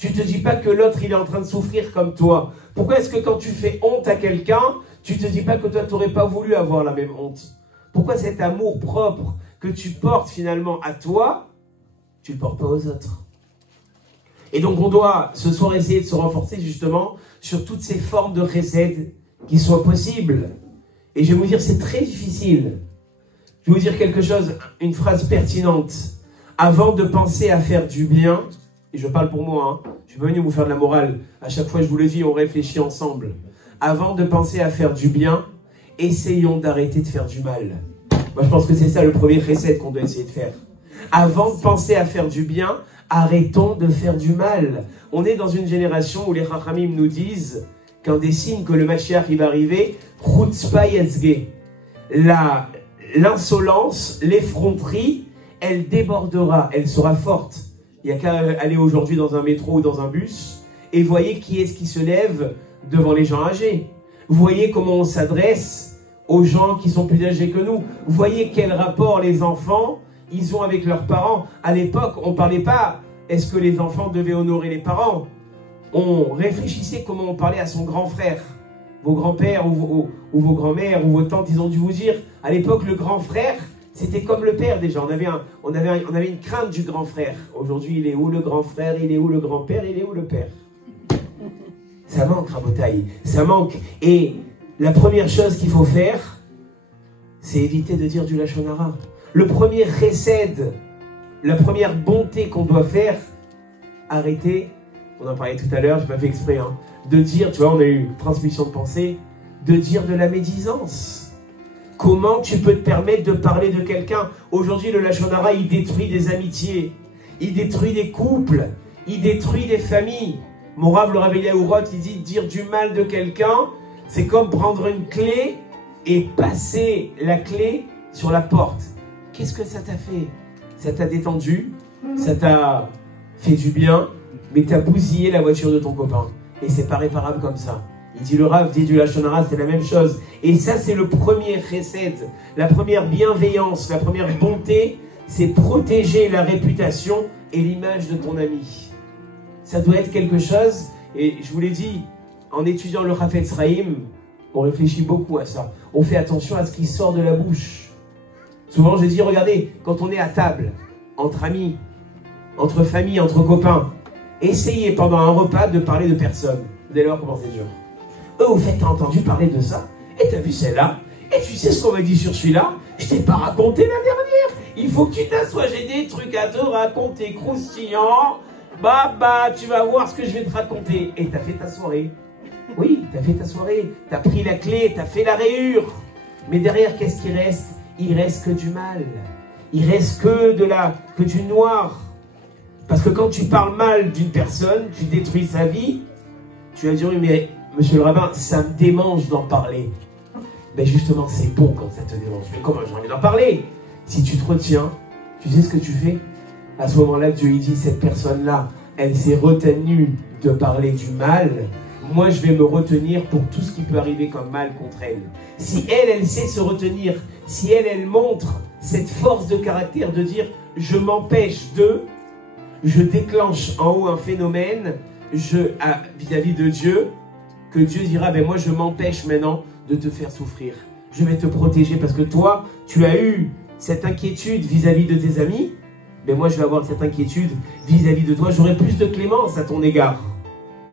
Tu te dis pas que l'autre, il est en train de souffrir comme toi. Pourquoi est-ce que quand tu fais honte à quelqu'un, tu te dis pas que toi, tu n'aurais pas voulu avoir la même honte? Pourquoi cet amour propre que tu portes finalement à toi, tu ne le portes pas aux autres? Et donc on doit ce soir essayer de se renforcer justement sur toutes ces formes de chesed qui soient possibles. Et je vais vous dire, c'est très difficile. Je vais vous dire quelque chose, une phrase pertinente. Avant de penser à faire du bien, et je parle pour moi, hein, je ne suis pas venu vous faire de la morale. À chaque fois, je vous le dis, on réfléchit ensemble. Avant de penser à faire du bien, essayons d'arrêter de faire du mal. Moi, je pense que c'est ça le premier chesed qu'on doit essayer de faire. Avant de penser à faire du bien, arrêtons de faire du mal. On est dans une génération où les Chachamim nous disent qu'un des signes que le Mashiach il va arriver, chutzpah yetzge. L'insolence, l'effronterie, elle débordera, elle sera forte. Il n'y a qu'à aller aujourd'hui dans un métro ou dans un bus et voyez qui est-ce qui se lève devant les gens âgés. Vous voyez comment on s'adresse aux gens qui sont plus âgés que nous. Vous voyez quel rapport les enfants ils ont avec leurs parents. À l'époque, on ne parlait pas est-ce que les enfants devaient honorer les parents. On réfléchissait comment on parlait à son grand frère. Vos grands-pères ou vos grands-mères ou vos tantes, ils ont dû vous dire, à l'époque, le grand frère, c'était comme le père déjà. On avait une crainte du grand frère. Aujourd'hui, il est où le grand frère? Il est où le grand-père? Il est où le père? Ça manque, Rabotaï. Ça manque. Et la première chose qu'il faut faire, c'est éviter de dire du Lachon Hara. Le premier chesed, la première bonté qu'on doit faire, arrêter, on en parlait tout à l'heure, je n'ai pas fait exprès, hein, de dire, tu vois, on a eu une transmission de pensée, de dire de la médisance. Comment tu peux te permettre de parler de quelqu'un? Aujourd'hui, le Lachon Hara, il détruit des amitiés, il détruit des couples, il détruit des familles. Mon Rav, le Rav Eliyahu Roth, il dit dire du mal de quelqu'un, c'est comme prendre une clé et passer la clé sur la porte. Qu'est-ce que ça t'a fait? Ça t'a détendu, ça t'a fait du bien, mais t'as bousillé la voiture de ton copain. Et c'est pas réparable comme ça. Il dit le Rav, dit du Lachon Hara, c'est la même chose. Et ça, c'est le premier chesed, la première bienveillance, la première bonté, c'est protéger la réputation et l'image de ton ami. Ça doit être quelque chose, et je vous l'ai dit, en étudiant le Chafetz Chaim, on réfléchit beaucoup à ça. On fait attention à ce qui sort de la bouche. Souvent, je dis, regardez, quand on est à table, entre amis, entre familles, entre copains, essayez pendant un repas de parler de personne. Vous allez voir comment c'est dur. Au fait, t'as entendu parler de ça? Et t'as vu celle-là? Et tu sais ce qu'on m'a dit sur celui-là? Je t'ai pas raconté la dernière. Il faut que tu t'assoies, j'ai des trucs à te raconter croustillants. Bah, tu vas voir ce que je vais te raconter. Et t'as fait ta soirée. Oui, t'as fait ta soirée. T'as pris la clé, t'as fait la rayure. Mais derrière, qu'est-ce qui reste? Il reste que du mal. Il reste que du noir. Parce que quand tu parles mal d'une personne, tu détruis sa vie. Tu vas dire, oui, mais monsieur le rabbin, ça me démange d'en parler. Mais justement, c'est bon quand ça te démange. Mais comment j'ai envie d'en parler? Si tu te retiens, tu sais ce que tu fais? À ce moment-là, Dieu il dit, cette personne-là, elle s'est retenue de parler du mal. Moi, je vais me retenir pour tout ce qui peut arriver comme mal contre elle. Si elle sait se retenir, si elle montre cette force de caractère de dire, je m'empêche de, je déclenche en haut un phénomène, vis-à-vis de Dieu, que Dieu dira, ben moi, je m'empêche maintenant de te faire souffrir. Je vais te protéger parce que toi, tu as eu cette inquiétude vis-à-vis de tes amis, mais moi, je vais avoir cette inquiétude vis-à-vis de toi. J'aurai plus de clémence à ton égard.